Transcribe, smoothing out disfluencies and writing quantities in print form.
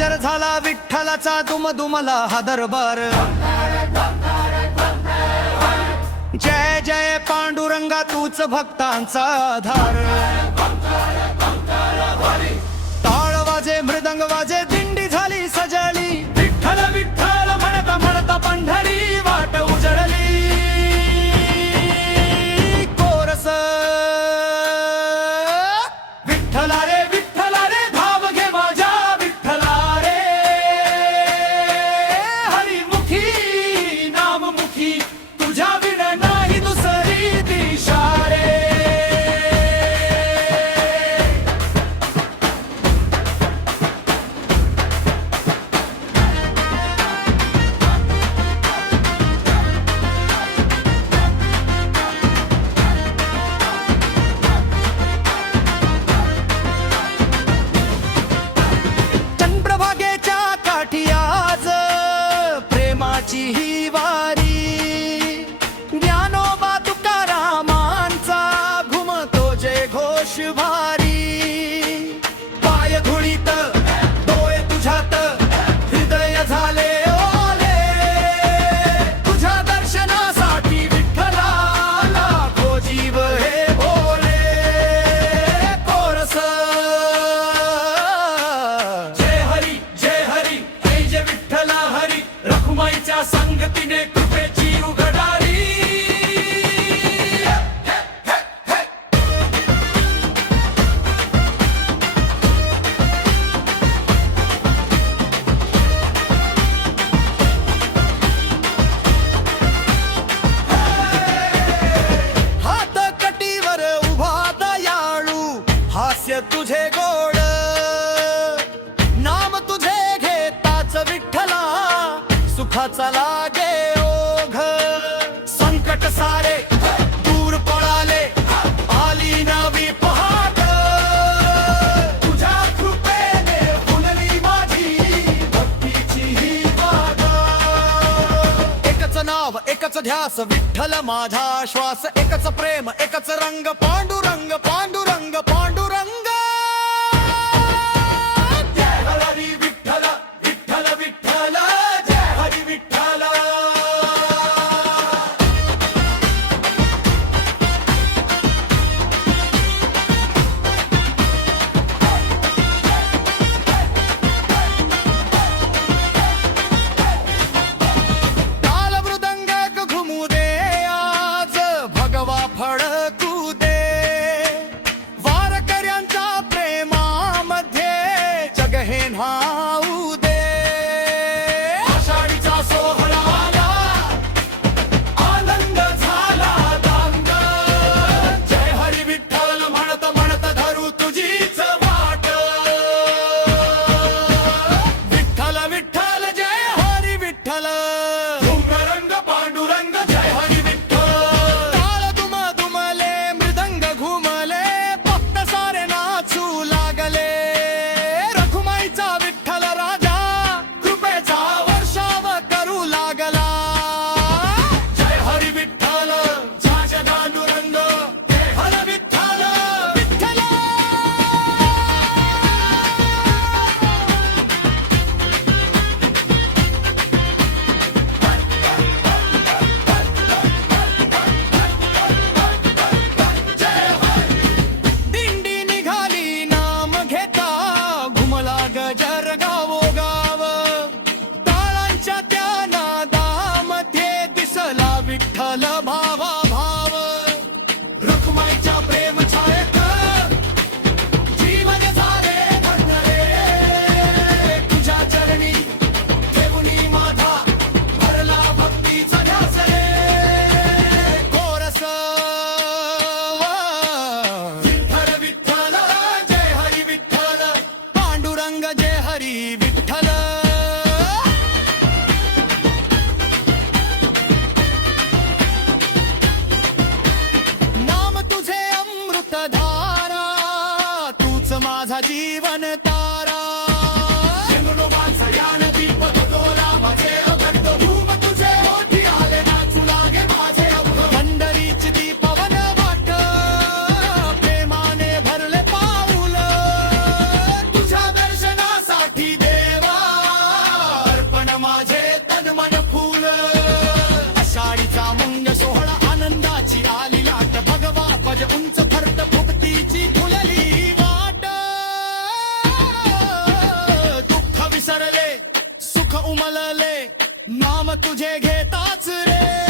गजर झाला विठ्ठलाचा दुमदुमला हा दरबार। जय जय पांडुरंगा तूच भक्तांचा आधार। टाळ वाजे मृदंग वाजे दिंडी झाली सजली। विठ्ठल विठ्ठल म्हणता म्हणता पंढरी वाट उजळली। कोरस विठ्ठला रे विठ्ठला रे धाव घे माझ्या विठ्ठला रे। हरिमुखी नाममुखी तुझ्या विण नाही दुसरी दिशा रे। चंद्रभागेच्या काठी आज प्रेमाची ही वारी। ज्ञानोबा तुकारामांचा घुमतो जय घोष भारी। पाय धुळीत डोळे तुझ्यात हृदय झाले ओले। तुझ्या दर्शनासाठी विठ्ठला लाखो जीव हे बोले। कोरस जय हरी जय जय विठ्ठला हरी। रखुमाईच्या संगतीने कृपेची उघडारी। हात कटीवर उभा दयाळू हास्य तुझे गोड। नाम तुझे घेताच विठ्ठला सुखाचा लागे ओघ। संकट सारे दूर पळाले आली नवी पहाट। तुझ्या कृपेने फुलली माझी भक्तीची ही वाट। एकच नाव एकच ध्यास विठ्ठल माझा श्वास। एकच प्रेम एकच रंग पांडुरंग पांडुरंग पांडुरंग। जय हरी विठ्ठल विठ्ठल विठ्ठल जय हरी विठ्ठल। ताल मृदंग घुमू दे आज भगवा फडकू दे। वारकऱ्यांच्या प्रेमामध्ये जग हे न्हाऊ दे। आषाढीचा सोहळा आला आनंद झाला दांग। जय हरी विठ्ठल म्हणत म्हणत धरू तुझीच वाट। विठ्ठल विठ्ठल जय हरी विठ्ठल। रंग पांडुरंग जय हरी विठ्ठल। टाळ दुमदुमले मृदंग घुमले भक्त सारे नाचू लागले। रखुमाईचा विठ्ठल राजा कृपेचा वर्षाव करू लागला। जय हरी विठ्ठल जय पांडुरंग जय हरी विठ्ठल विठ्ठल। दिंडी निघाली नाम घेता घुमला गजर गावोगाव। टाळांच्या त्या नादामध्ये दिसला विठ्ठल भावा भाव। रुक्माईच्या प्रेम छायेत जीवन झाले धन्य रे। तुझ्या चरणी ठेवूनी माझा भरला भक्तीचा ध्यास रे। कोरस विठ्ठल विठ्ठल जय हरी विठ्ठल। पांडुरंग जय हरी विठ्ठल। नाम तुझे अमृतधारा तूच माझा जीवन तारा। जन्मोबाचा यान दीप दोरा माझे अभक्त भूम तुझे ओठी आले नाचू लागे माझे अभक्त। पंढरीची ती पवन वाट प्रेमाने भरले पाऊल। तुझ्या दर्शनासाठी देवा तुझे घेताच रे